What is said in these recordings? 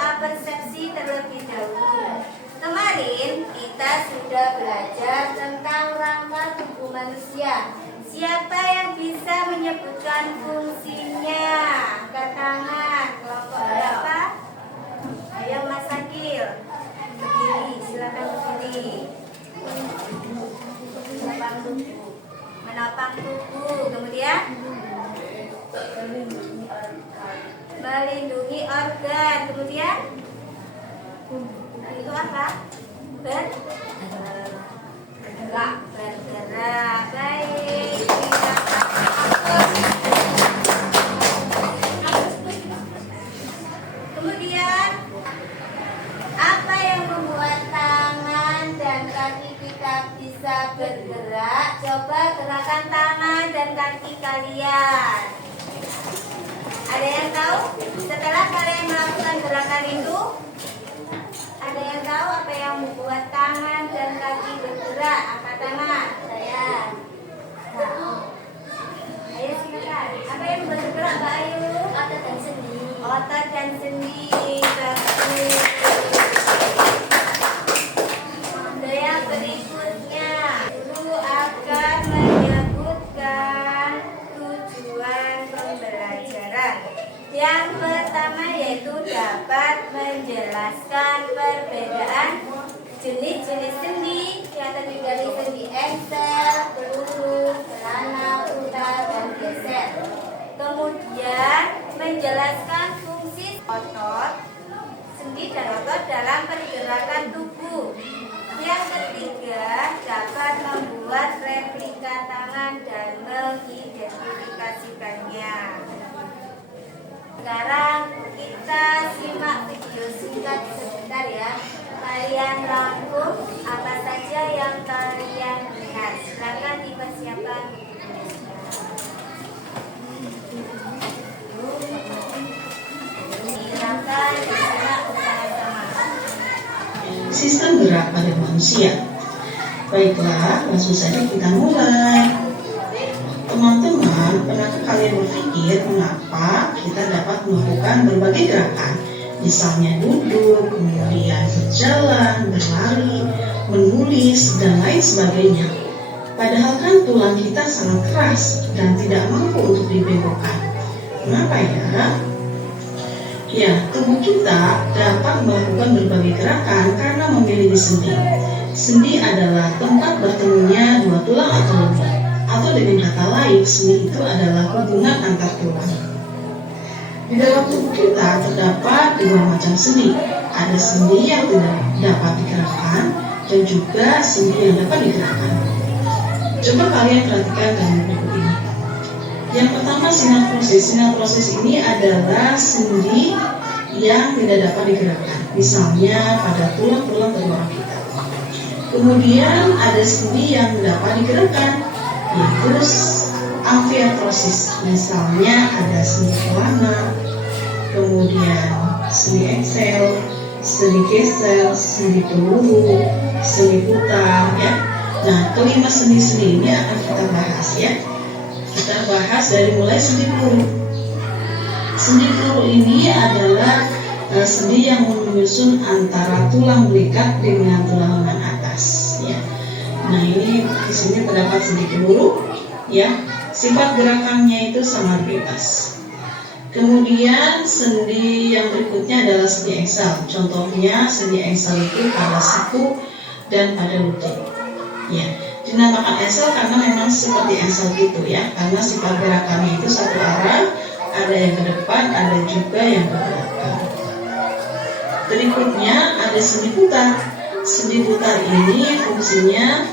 apersepsi terlebih dahulu. Kemarin kita sudah belajar tentang rangka tubuh manusia. Siapa yang bisa menyebutkan fungsinya? Angkat tangan. Kelompok berapa? Ayo Mas Akil. Berdiri, silakan berdiri. Menopang tubuh. Kemudian melindungi organ. Kemudian itu apa? Bergerak. Baik. Kemudian apa yang membuat tangan dan kaki kita bisa bergerak? Coba gerakan tangan dan kaki kalian. Ada yang tahu? Setelah kalian melakukan gerakan itu, ada yang tahu apa yang membuat tangan dan kaki bergerak? Angkat tangan. Saya. Ayo silakan. Apa yang bergerak, Mbak Ayu? Otot dan sendi. Otot dan sendi. Yang berikutnya, guru akan menyebutkan tujuan pembelajaran. Yang pertama yaitu dapat menjelaskan perbedaan jenis-jenis sendi yang terdiri dari sendi engsel, peluru, celana, putar, dan geser. Kemudian menjelaskan fungsi otot, sendi dan otot dalam pergerakan tubuh. Yang ketiga, dapat membuat replika tangan dan mengidentifikasikannya. Sekarang kita simak video singkat sebentar ya. Kalian rangkum apa saja yang kalian lihat. Silakan dipersiapkan. Silakan disimak bersama-sama. Sistem gerak pada manusia. Baiklah, langsung saja kita mulai. Teman-teman, pernahkah kalian berpikir mengapa kita dapat melakukan berbagai gerakan? Misalnya duduk, kemudian berjalan, berlari, menulis, dan lain sebagainya. Padahal kan tulang kita sangat keras dan tidak mampu untuk dibengkokkan. Kenapa ya? Ya, tubuh kita dapat melakukan berbagai gerakan karena memiliki sendi. Sendi adalah tempat bertemunya dua tulang atau lebih. Atau dengan kata lain, sendi itu adalah hubungan antar tulang. Di dalam tubuh kita terdapat dua macam sendi. Ada sendi yang tidak dapat digerakkan dan juga sendi yang dapat digerakkan. Coba kalian perhatikan dalam berikut ini. Yang pertama, sinartrosis. Sinartrosis ini adalah sendi yang tidak dapat digerakkan, misalnya pada tulang-tulang tenggorok kita. Kemudian ada sendi yang dapat digerakkan, yaitu amfiartrosis. Misalnya ada sendi celana, kemudian sendi engsel, sendi geser, sendi peluru, sendi putar, ya. Nah, kelima sendi-sendi ini akan kita bahas, ya. Kita bahas dari mulai sendi peluru. Sendi peluru ini adalah sendi yang menyusun antara tulang belikat dengan tulang lengan atas, ya. Nah, ini di sini terdapat sendi peluru, ya. Sifat gerakannya itu sangat bebas. Kemudian sendi yang berikutnya adalah sendi engsel. Contohnya sendi engsel itu pada siku dan pada lutut, ya. Dinamakan engsel karena memang seperti engsel gitu, ya, karena sifat gerakannya itu satu arah, ada yang ke depan, ada juga yang ke belakang. Berikutnya ada sendi putar. Sendi putar ini fungsinya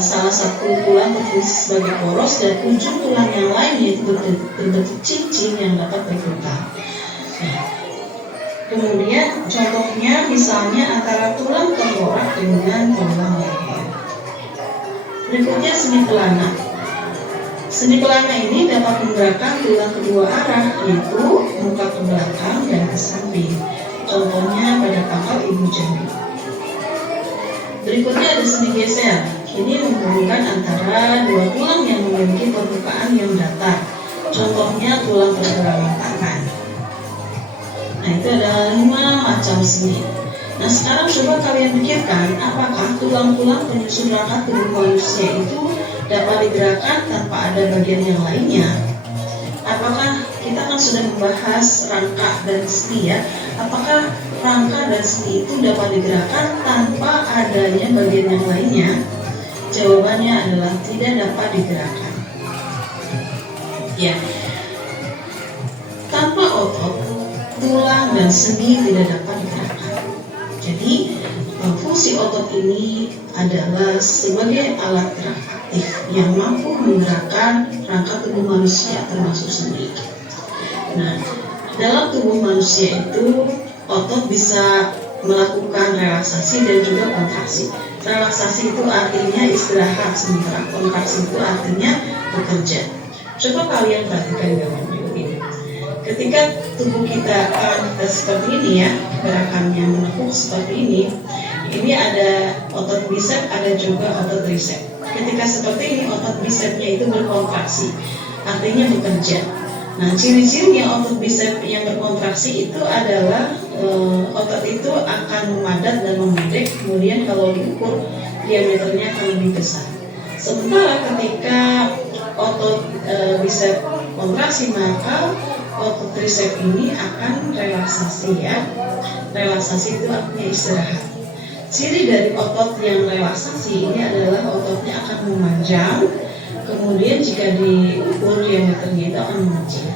salah satu tulang berfungsi sebagai poros dan ujung tulang yang lain yaitu berbentuk cincin yang dapat berputar. Nah, kemudian contohnya misalnya antara tulang tengkorak dengan tulang leher. Berikutnya sendi pelana. Sendi pelana ini dapat menggerakkan tulang kedua arah, yaitu muka ke belakang dan ke samping. Contohnya pada pangkal ibu jari. Berikutnya ada sendi geser. Ini menghubungkan antara dua tulang yang memiliki permukaan yang datar. Contohnya tulang pergelangan tangan. Nah, itu ada 5 secara sendi. Nah, sekarang coba kalian pikirkan, apakah tulang-tulang penyusun rangka tubuh manusia itu dapat digerakkan tanpa ada bagian yang lainnya? Apakah kita kan sudah membahas rangka dan sendi ya? Apakah rangka dan sendi itu dapat digerakkan tanpa adanya bagian yang lainnya? Jawabannya adalah tidak dapat digerakkan. Ya, tanpa otot, tulang dan sendi tidak dapat digerakkan. Jadi, fungsi otot ini adalah sebagai alat gerak aktif yang mampu menggerakkan rangka tubuh manusia termasuk sendi. Nah, dalam tubuh manusia itu otot bisa melakukan relaksasi dan juga kontraksi. Relaksasi itu artinya istirahat, sementara kontraksi itu artinya bekerja. Coba kalian perhatikan gambar berikut ini. Ketika tubuh kita seperti ini ya, gerakannya menekuk seperti ini ada otot bicep, ada juga otot tricep. Ketika seperti ini, otot bicepnya itu berkontraksi, artinya bekerja. Nah, ciri-cirinya otot bicep yang berkontraksi itu adalah otot itu akan memadat dan memendek, kemudian kalau diukur diameternya akan lebih besar. Sementara ketika otot bicep kontraksi, maka otot tricep ini akan relaksasi ya. Relaksasi itu artinya istirahat. Ciri dari otot yang relaksasi ini adalah ototnya akan memanjang, kemudian jika diukur diameternya itu akan mengecil.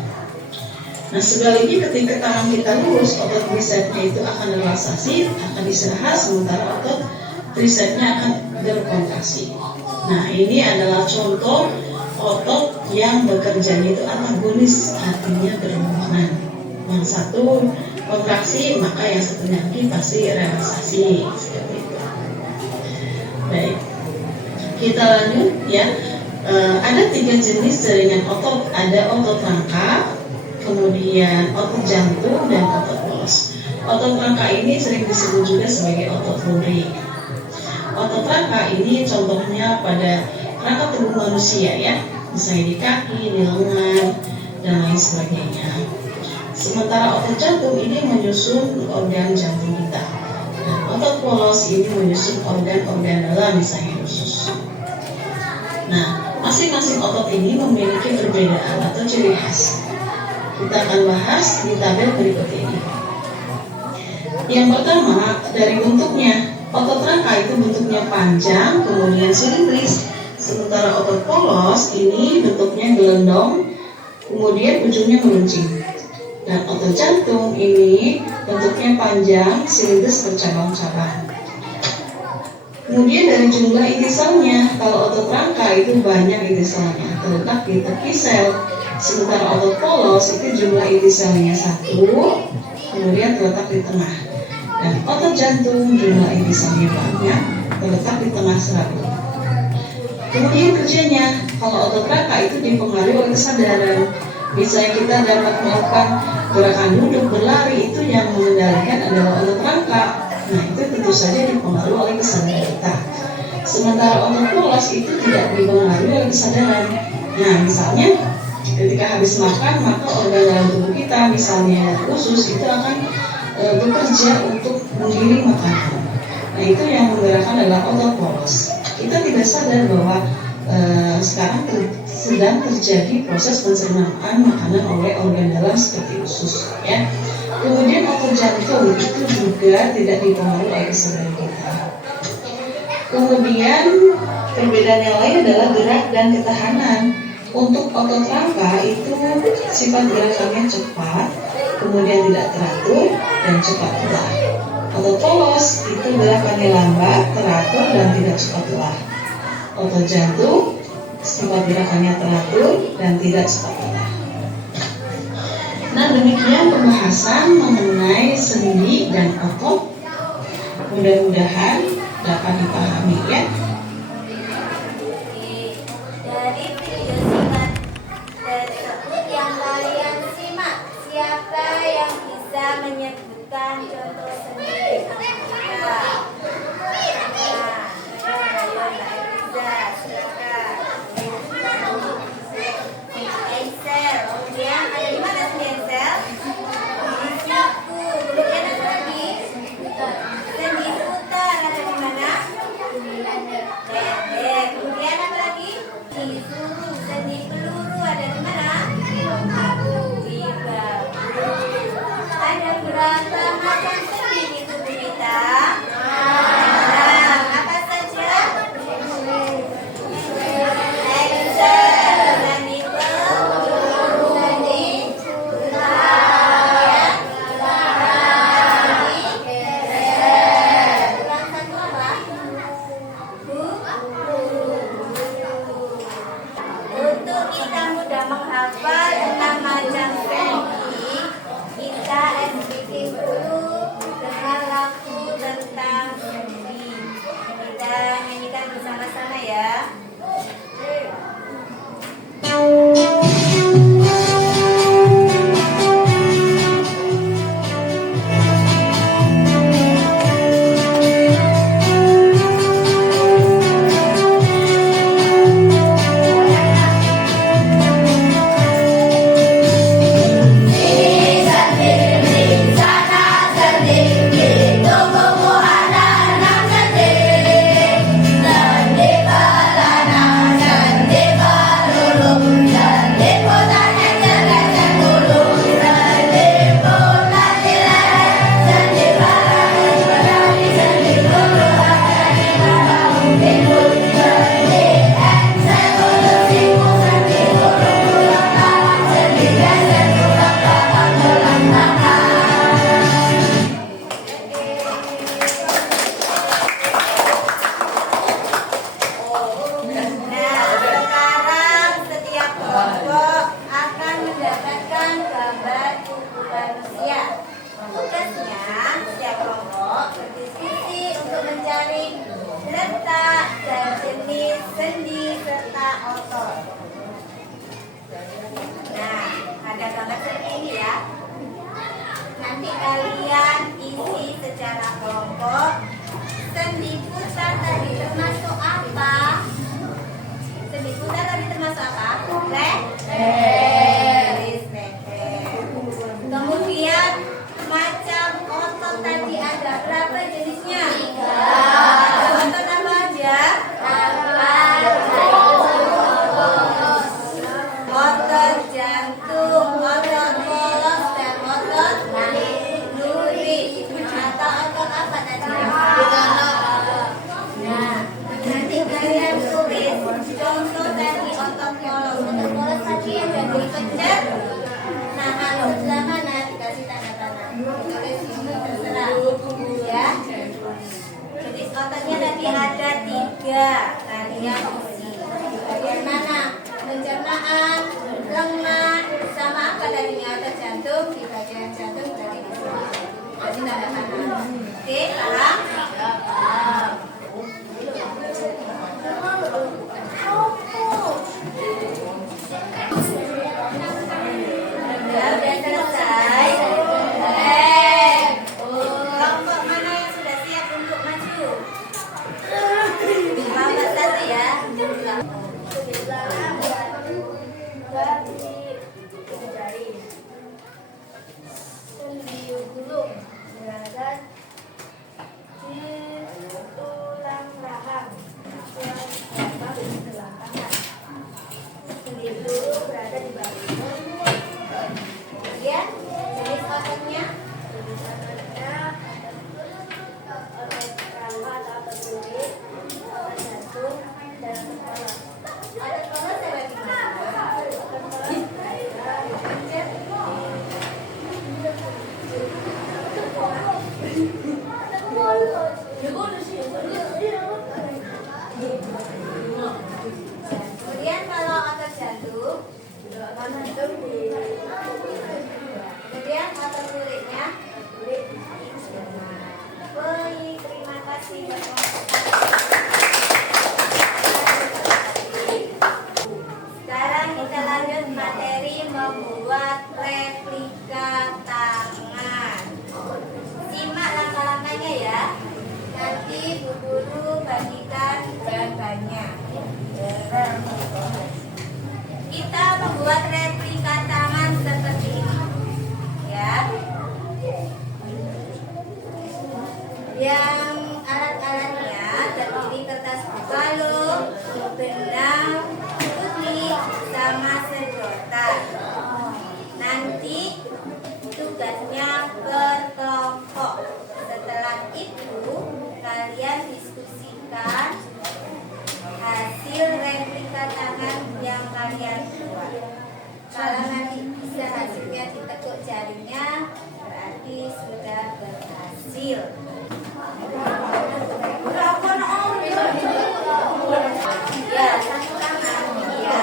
Nah, sebaliknya ketika tangan kita lurus, otot bicepnya itu akan relaksasi, akan istirahat, sementara otot tricepnya akan berkontraksi. Nah, ini adalah contoh otot yang bekerjanya itu antagonis, artinya berlawanan. Yang satu kontraksi, maka yang satunya lagi pasti relaksasi, seperti itu. Baik, kita lanjut ya. Ada 3 jenis jaringan otot. Ada otot rangka, kemudian otot jantung, dan otot polos. Otot rangka ini sering disebut juga sebagai otot luring. Otot rangka ini contohnya pada rangka tubuh manusia ya, misalnya di kaki, di lengan, dan lain sebagainya. Sementara otot jantung ini menyusun organ jantung kita. Dan otot polos ini menyusun organ-organ dalam, misalnya usus. Nah, masing-masing otot ini memiliki perbedaan atau ciri khas. Kita akan bahas di tabel berikut ini. Yang pertama, dari bentuknya. Otot rangka itu bentuknya panjang, kemudian silindris. Sementara otot polos ini bentuknya gelondong, kemudian ujungnya meruncing. Dan otot jantung ini bentuknya panjang, silindris bercabang-cabang. Kemudian dari jumlah inti selnya, kalau otot rangka itu banyak inti selnya, terletak di tepi sel. Sementara otot polos itu jumlah inti selnya 1, kemudian terletak di tengah. Dan otot jantung jumlah inti selnya banyak, terletak di tengah serabut. Kemudian kerjanya, kalau otot rangka itu dipengaruhi oleh kesadaran. Misalnya kita dapat melakukan gerakan duduk, berlari, itu yang mengendalikan adalah otot rangka. Nah, itu tentu saja dipengaruhi oleh kesadaran kita. Sementara otot polos itu tidak dipengaruhi oleh kesadaran. Nah, misalnya ketika habis makan, maka organ dalam tubuh kita, misalnya usus, itu akan bekerja untuk menggiling makanan. Nah, itu yang menggerakkan adalah otot polos. Kita tidak sadar bahwa sekarang sedang terjadi proses pencernaan makanan oleh organ dalam seperti usus ya. Kemudian otot jantung itu juga tidak dipengaruhi oleh kesadaran kita. Kemudian perbedaan yang lain adalah gerak dan ketahanan. Untuk otot rangka itu sifat gerakannya cepat, kemudian tidak teratur dan cepat lelah. Otot polos itu gerakannya lambat, teratur dan tidak cepat lelah. Otot jantung sifat gerakannya teratur dan tidak cepat lelah. Nah, demikian pembahasan mengenai sendi dan otot. Mudah-mudahan dapat dipahami ya. Dari video singkat tersebut yang kalian simak, siapa yang bisa menyebutkan contoh sendi kita? Kemudian ada di mana sendi sel? Di siku. Kemudian ada lagi Garis leher. Kemudian macam otot tadi ada berapa jenisnya? 3. Ada otot apa aja? Otot jantung, otot polos, dan otot nuri. Atau otot apa tadi? Nah, nanti kalian tulis contoh dari otot polos. Otot polos tadi yang jadi pencet. Nah, kalau sebelah mana dikasih tanda tangan. Tulis ini terserah. Ya. Jadi ototnya tadi ada 3. Kalian isi. Bagian mana? Pencernaan, lengan, sama apa tadinya otot jantung. Di bagian jantung berarti di sini. Kasih tanda tangan. Oke, paham? Udah selesai. Kelompok mana yang sudah siap untuk maju? Kelompok 1 ya. Kemudian jenis ototnya otot polos ada di mana? Kemudian kalau otot jantung, kemudian otot kulitnya. Baik, terima kasih. Sekarang kita lanjut materi membuat replika tangan. Simak langkah-langkahnya ya. Nanti Bu Guru bagikan bahannya. Kita membuat replika tangan seperti ini, ya. Yang alat-alatnya terdiri kertas balok, benang, putih, sama sedotan. Nanti tugasnya berkelompok. Setelah itu kalian diskusikan hasil replika tangan yang kalian buat. Kalau nanti bisa hasilnya ditekuk jarinya, berarti sudah berhasil. Ya, satu tangan. Ya.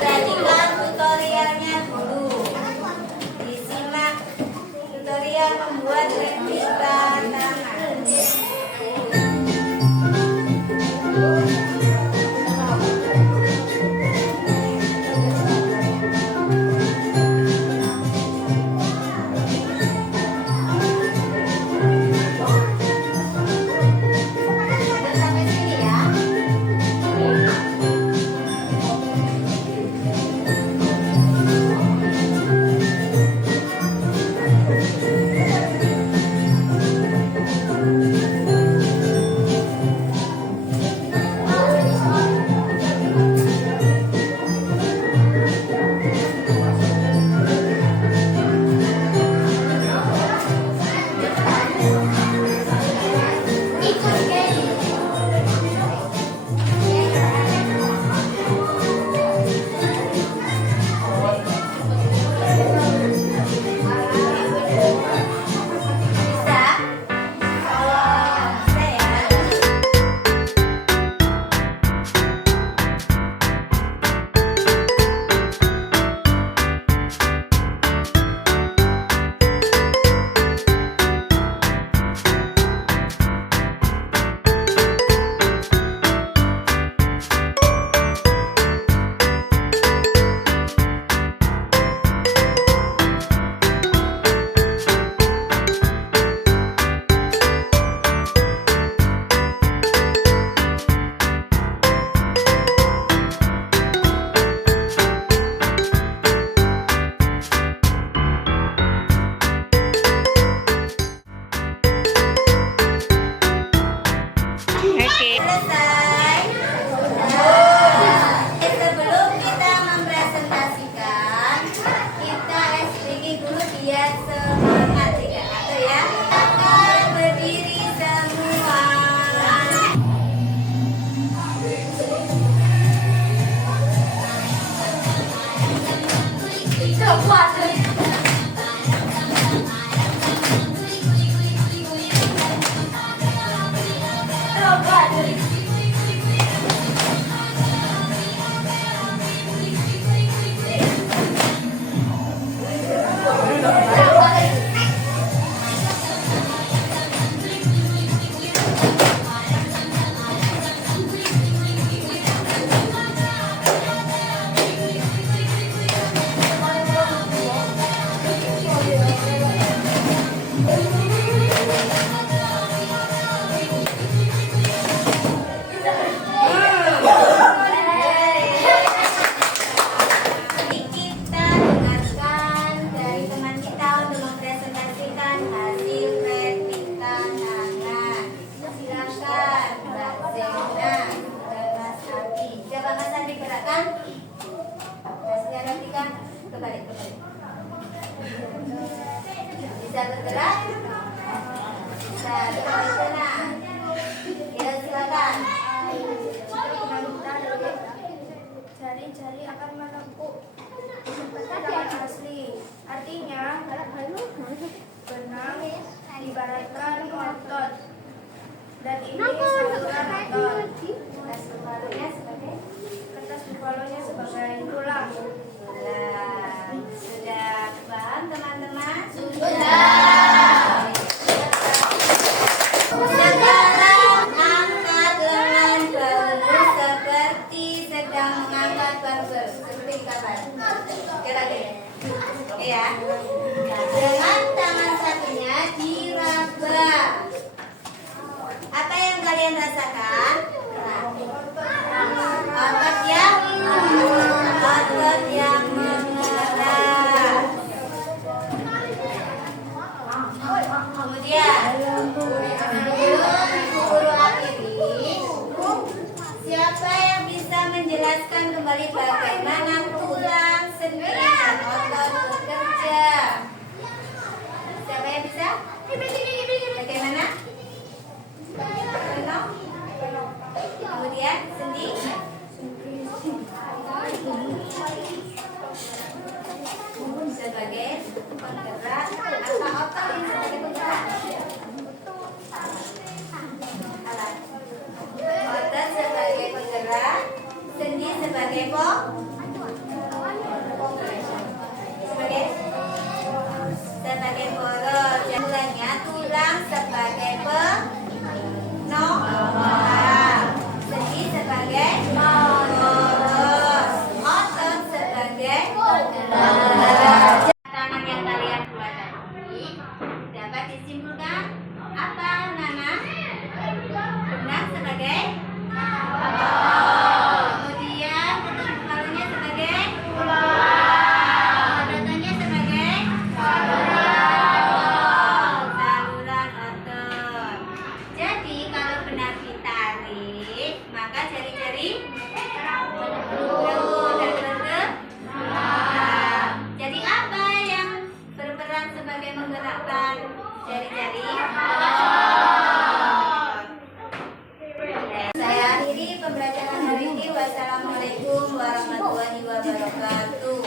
Jadikan tutorialnya dulu. Disimak tutorial membuat replika tangan. Mari kita dengarkan dari teman kita untuk mempresentasikan hasil replika tangan. Silakan Mbak Zena dan Mas Abi. Coba Mas Abi gerakkan hasil replika. Kebalik. Bisa bergerak? Bisa kebalik sana. Ya silakan. Jari-jari akan menempuh tangan asli. Artinya, benang ibaratkan otot. Dan ini saluran otot. Kertas kepalanya sebagai Kertas kepalanya sebagai tulang. bulan. Sudah paham teman-teman? Sekarang angkat lengan bahu seperti sedang mengangkat barbel. Seperti di kamar. Coba deh. Oke ya. Nah, dengan tangan satunya diraba. Apa yang kalian rasakan? Otot yang mengeras. Kemudian guru akhiri, siapa yang bisa menjelaskan kembali bagaimana tulang, sendi, dan otot bekerja? Siapa yang bisa? Bagaimana? Reno? Kemudian sendi? Sebagai penggerak atau otot yang sebagai penggerak? Alat. Otot sebagai penggerak, sendi sebagai sebagai poros. Mulanya tulang sebagai penopang, sendi sebagai poros, otot sebagai penggerak. Tangan yang kalian buat tadi dapat disimpulkan apa, Nana? Benang sebagai kemudian kepalanya sebagai ototannya sebagai saluran otot. Jadi kalau benar ditarik maka jari-jari dan bergerak. Jadi apa yang berperan sebagai menggerakkan jari-jari? Saya akhiri pembelajaran hari ini. Wassalamualaikum warahmatullahi wabarakatuh.